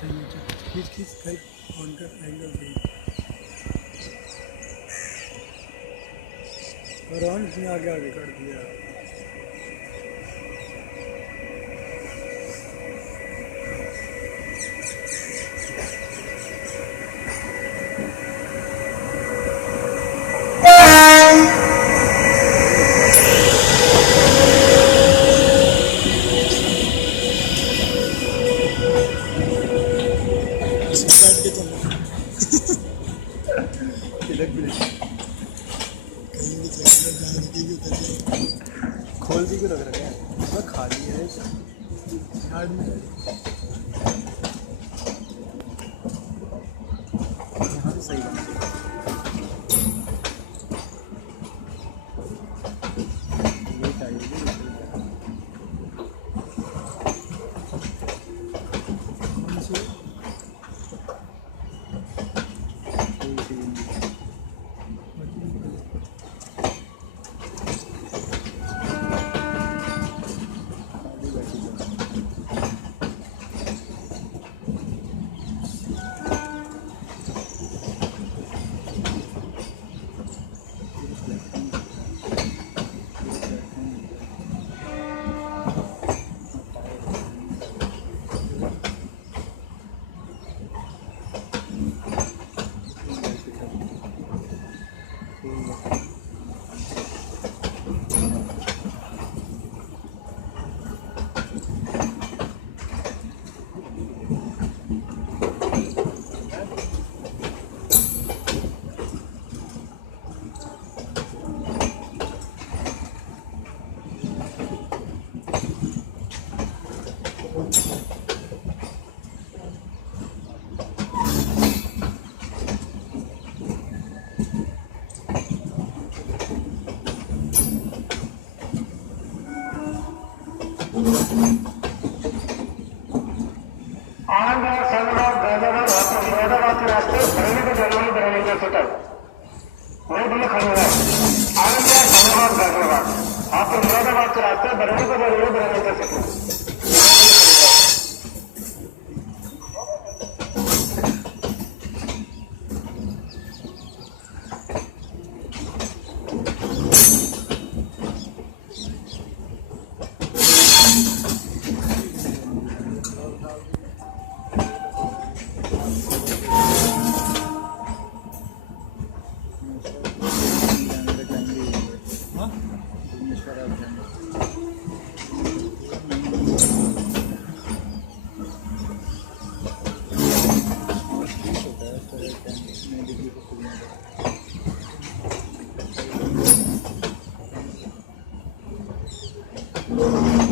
सही है। चल खींच खींच कर ऑन कर एंगल सही। और ऑन इसने आगे आगे कर दिया। इसमें बैठ के चलना तिलक भी कहीं भी चलना जहाँ कहीं भी उतर जाए। खोल दी क्यों लग रहा है? इसमें खाली है यार्ड में यहाँ से सही बना ये चाहिए कौन से आनंद शनिवार धन्यवाद आपको मुरादाबाद के रास्ते बरेली को जर्मनी बरेली के सुटर नई दिल्ली खंडवा आनंद शनिवार धन्यवाद आपको मुरादाबाद के रास्ते बरेली को जर्मनी बरेली के सुटर है